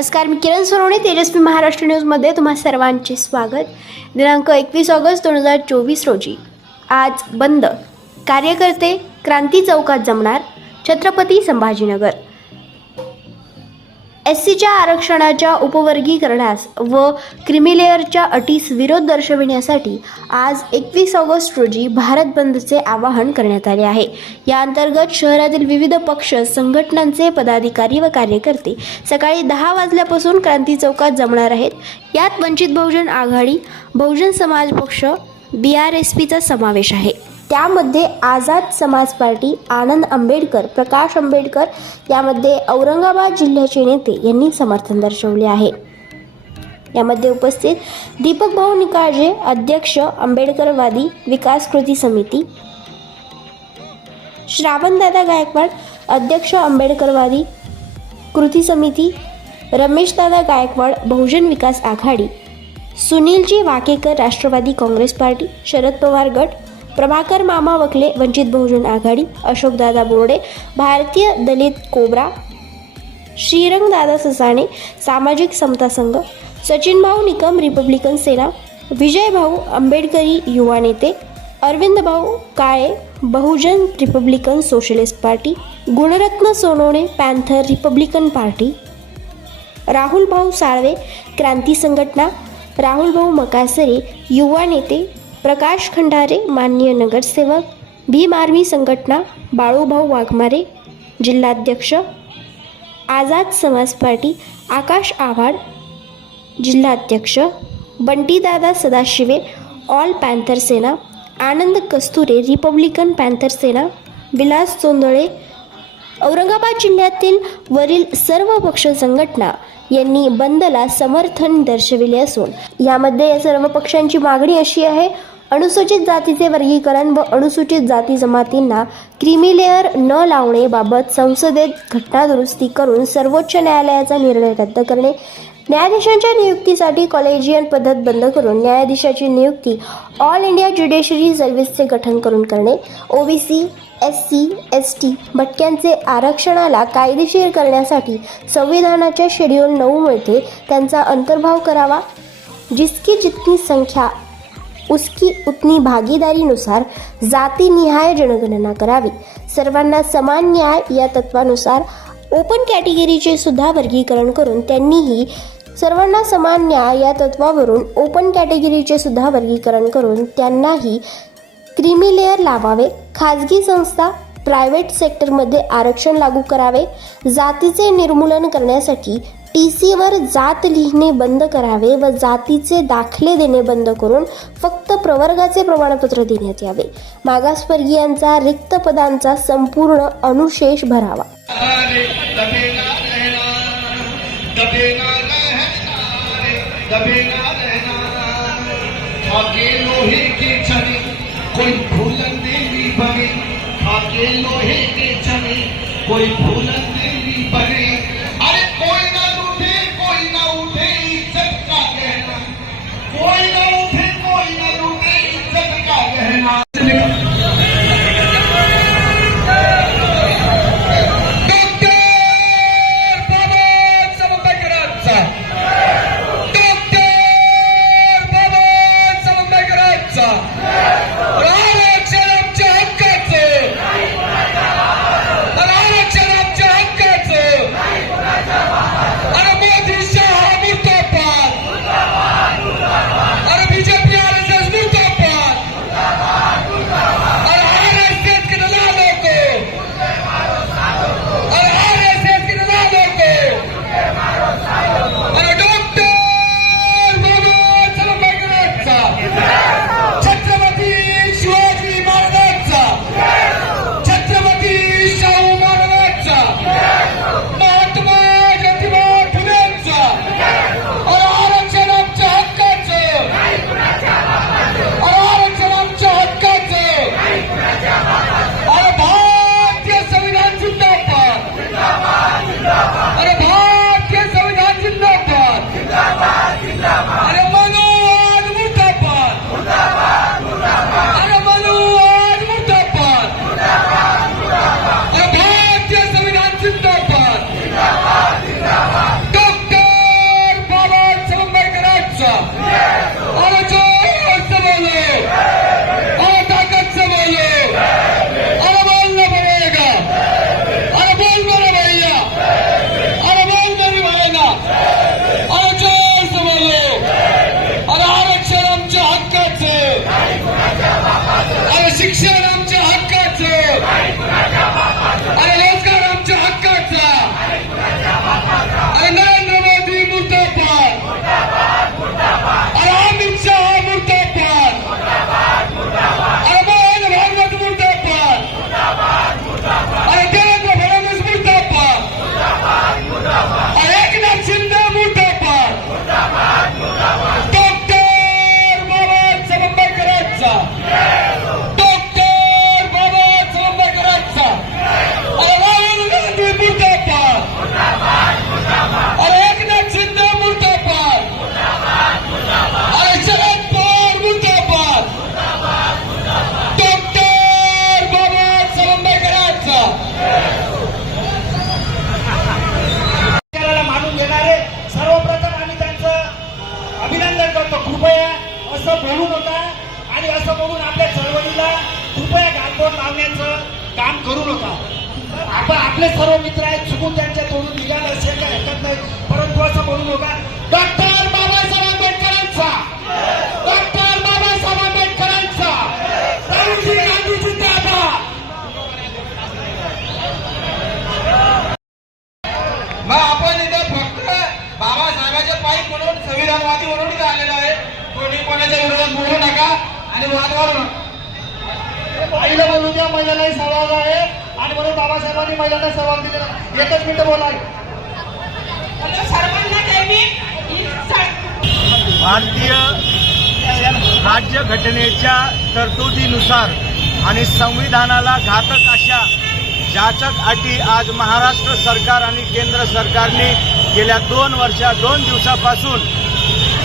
नमस्कार मी किरण सोनवणे तेजस्वी महाराष्ट्र न्यूजमध्ये तुम्हा सर्वांचे स्वागत. दिनांक एकवीस ऑगस्ट दोन हजार चोवीस रोजी. आज बंद. कार्यकर्ते क्रांती चौकात जमणार छत्रपती संभाजीनगर. एस सीच्या आरक्षणाच्या उपवर्गीकरणास व क्रिमिलेअरच्या अटीस विरोध दर्शविण्यासाठी आज एकवीस ऑगस्ट रोजी भारत बंदचे आवाहन करण्यात आले आहे. या अंतर्गत शहरातील विविध पक्ष संघटनांचे पदाधिकारी व कार्यकर्ते सकाळी दहा वाजल्यापासून क्रांती चौकात जमणार आहेत. यात वंचित बहुजन आघाडी बहुजन समाज पक्ष बी आर एस पीचा समावेश आहे. त्यामध्ये आझाद समाज पार्टी आनंद आंबेडकर प्रकाश आंबेडकर यामध्ये औरंगाबाद जिल्ह्याचे नेते यांनी समर्थन दर्शवले आहे. यामध्ये उपस्थित दीपक भाऊ निकाळजे अध्यक्ष आंबेडकरवादी विकास कृती समिती श्रावणदादा गायकवाड अध्यक्ष आंबेडकरवादी कृती समिती रमेशदादा गायकवाड बहुजन विकास आघाडी सुनीलजी वाकेकर राष्ट्रवादी काँग्रेस पार्टी शरद पवार गट प्रभाकर मामा वकले वंचित बहुजन आघाडी अशोकदादा बोर्डे भारतीय दलित कोबरा श्रीरंगदादा ससाणे सामाजिक समता संघ सचिन भाऊ निकम रिपब्लिकन सेना विजयभाऊ आंबेडकरी युवा नेते अरविंदभाऊ Kale Bahujan republican socialist party Gunaratna Sonawane panther republican party Rahul भाऊ साळवे क्रांती संघटना राहुल भाऊ मकासरे युवा नेते प्रकाश खंडारे मान्य नगरसेवक भीम आर्मी संघटना बाळूभाऊ वाघमारे जिल्हाध्यक्ष आझाद समाज पार्टी आकाश आव्हाड जिल्हाध्यक्ष बंटीदादा Sadashive all panther Sena Anand Kasture republican panther Sena Vilas Chondale Aurangabad जिल्ह्यातील वरील सर्व पक्ष संघटना यांनी बंदला समर्थन दर्शविले असून यामध्ये या सर्व पक्षांची मागणी अशी आहे अनुसूचित जातीचे वर्गीकरण व अनुसूचित जाती जमातींना क्रिमिलेअर न लावणेबाबत संसदेत घटना दुरुस्ती करून सर्वोच्च न्यायालयाचा निर्णय रद्द करणे न्यायाधीशांच्या नियुक्तीसाठी कॉलेजियन पद्धत बंद करून न्यायाधीशाची नियुक्ती ऑल इंडिया ज्युडिशरी सर्व्हिसचे गठन करून करणे OBC S C S T भटक्यांचे आरक्षणाला कायदेशीर करण्यासाठी संविधानाच्या शेड्यूल नऊमध्ये त्यांचा अंतर्भाव करावा. जिसकी जितकी संख्या उसकी उतनी भागीदारीनुसार जातीनिहाय जनगणना करावी. सर्वांना समान न्याय या तत्वानुसार ओपन कॅटेगरीचे सुद्धा वर्गीकरण करून त्यांनीही सर्वांना समान न्याय या तत्वावरून ओपन कॅटेगरीचे सुद्धा वर्गीकरण करून त्यांनाही क्रिमिलेअर लावावे. खाजगी संस्था प्रायव्हेट सेक्टरमध्ये आरक्षण लागू करावे. जातीचे निर्मूलन करण्यासाठी टी सीवर जात लिहिणे बंद करावे व जातीचे दाखले देणे बंद करून फक्त प्रवर्गाचे प्रमाणपत्र देण्यात यावे. मागासवर्गीयांचा रिक्त पदांचा संपूर्ण अनुशेष भरावा. अरे डॉक्टर बाबासाहेब आंबेडकरांचा. डॉक्टर बाबासाहेब आंबेडकरांचा. राहुलजी गांधी जिंदाबाद मग आपण इथं फक्त बाबासाहेबांचे पायी म्हणून संविधानवादी म्हणून इथं आलेलो आहे. कोणी कोणाच्या विरोधात बोलू नका आणि वाद वाढू नका. आईला बोलू द्या महिलांनाही सहभाग आहे. आणि म्हणून बाबासाहेबांनी महिलांना सहभाग दिलेला. एकच मिनिटं बोलाय सर्वांना भारतीय राज्यघटनेच्या तरतुदीनुसार आणि संविधानाला घातक अशा जाचक अटी आज महाराष्ट्र सरकार आणि केंद्र सरकारने गेल्या दोन वर्षा दोन दिवसापासून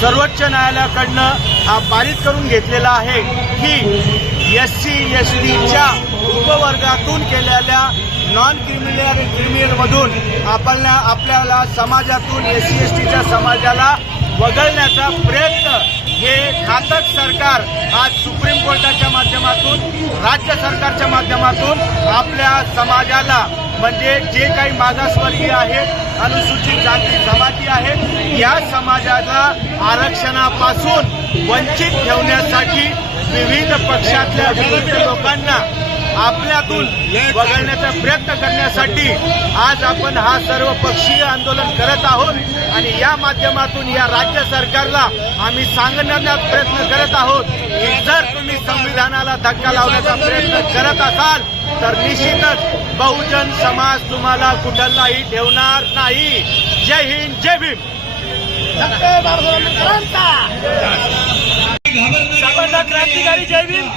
सर्वोच्च न्यायालयाकडनं हा पारित करून घेतलेला आहे. की एस सी एस टीच्या उपवर्गातून केलेल्या नॉन क्रिमिनल क्रिमिनलमधून आपण आपल्याला समाजातून एस सी एस टीच्या समाजाला वगळण्याचा प्रयत्न हे घातक सरकार आज सुप्रीम कोर्टाच्या माध्यमातून राज्य सरकारच्या माध्यमातून आपल्या समाजाला म्हणजे जे काही मागासवर्गीय आहेत अनुसूचित जाती जमाती आहेत या समाजाला आरक्षणापासून वंचित ठेवण्यासाठी विविध पक्षातल्या विविध लोकांना आपल्यातून वगळण्याचा प्रयत्न करण्यासाठी आज आपण हा सर्व पक्षीय आंदोलन करत आहोत. आणि या माध्यमातून या राज्य सरकारला आम्ही सांगण्याचा प्रयत्न करत आहोत की जर तुम्ही संविधानाला धक्का लावण्याचा प्रयत्न करत असाल तर निश्चितच बहुजन समाज तुम्हाला कुठलाही ठेवणार नाही. जय हिंद जय भीम. क्रांतिकारी जय भीम.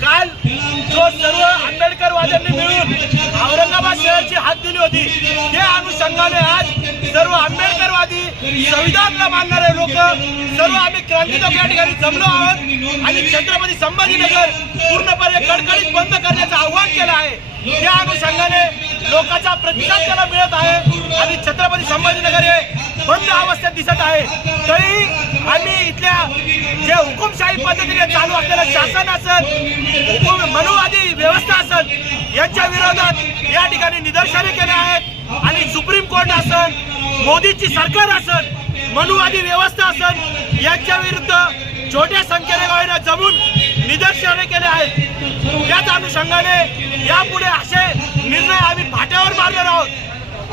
काल जो सर्व आंबेडकरवाद्यांनी मिळून औरंगाबाद शहराची हात दिली होती त्या अनुषंगाने आज सर्व आंबेडकरवादी संविधानला मानणारे लोक सर्व आम्ही क्रांती चौक या ठिकाणी जमलो आहोत आणि छत्रपती संभाजीनगर पूर्णपणे कडकडीत बंद कर केलं आहे. त्या अनुषंगाने लोकांचा प्रतिसाद त्याला मिळत आहे आणि छत्रपती संभाजीनगर हे बंद अवस्थेत दिसत आहे. तरी आम्ही इथल्या जे हुकुमशाही पद्धतीने चालू असलेलं शासन असेल हुकुम मनुवादी व्यवस्था असेल यांच्या विरोधात या ठिकाणी निदर्शने केले आहेत. आणि सुप्रीम कोर्ट असत मोदीची सरकार असत मनुवादी व्यवस्था असेल यांच्या विरुद्ध छोट्या संख्येने जमून निदर्शने केले आहेत. त्याच अनुषंगाने यापुढे असे निर्णय आम्ही फाट्यावर मारणार आहोत.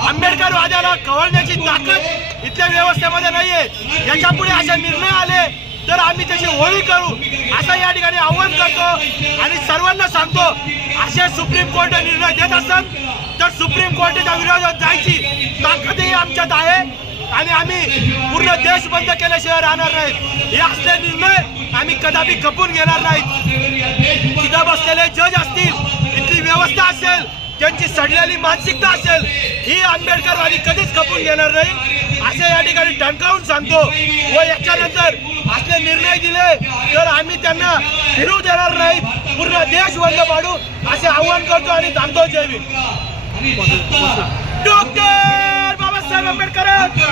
आंबेडकर वाद्याला कवळण्याची ताकद इथल्या व्यवस्थेमध्ये नाहीये. आहे पुढे असे निर्णय आले तर आम्ही त्याची होळी करू असं या ठिकाणी आव्हान करतो आणि सर्वांना सांगतो असे सुप्रीम कोर्ट निर्णय देत असतात तर सुप्रीम कोर्टाच्या विरोधात जायची ताकदही आमच्यात आहे. आणि आम्ही पूर्ण देश बंद केल्याशिवाय राहणार नाहीत हे असले निर्णय आम्ही कदापि खपून घेणार नाहीत. तिथं बसलेले जज असतील इथली व्यवस्था असेल त्यांची सडलेली मानसिकता असेल ही आंबेडकरवादी कधीच खपून घेणार नाही. असे या ठिकाणी ठणकावून सांगतो. व याच्यानंतर असले निर्णय दिले तर आम्ही त्यांना फिरू देणार नाही. पूर्ण देश बंद पाडू असे आव्हान करतो आणि थांबतो. जय डॉक्टर! बाबासाहेब आंबेडकरांचा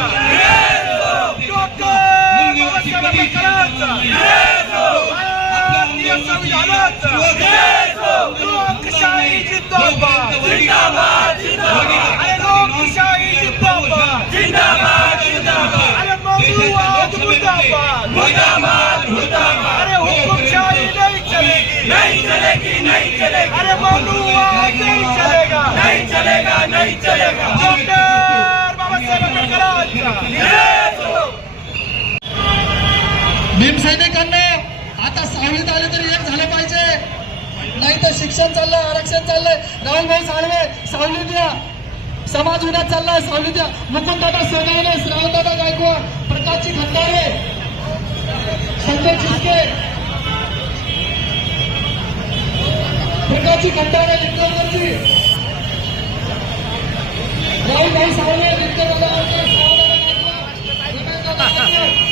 डॉक्टर बाबासाहेब आंबेडकरांचा भारतीय संविधानाचा लोकशाही जिंदाबाद जिंदाबाद अरे लोकशाही जिंदाबाद जिंदाबाद जिंदाबाद अरे मौलवाद मुर्दाबाद मुर्दाबाद मुर्दाबाद अरे हुकुमशाही नहीं चलेगी नहीं चलेगी नहीं चलेगी अरे मौलवाद नहीं चलेगा सैनिकांना आता सहावीत आले तरी एक झालं पाहिजे. नाही तर शिक्षण चाललंय आरक्षण चाललंय. राहुल भाऊ साळवे सावली द्या. समाज उन्हात चाललाय सावली द्या. मुकुंददादा सोनावणे श्रावणदादा गायकवाड प्रकाशजी खंडारे संजय चिस्के प्रकाशजी खंडारे लिंगरजी राहुल भाऊ साळवे लिंगरदादा रमेशदादा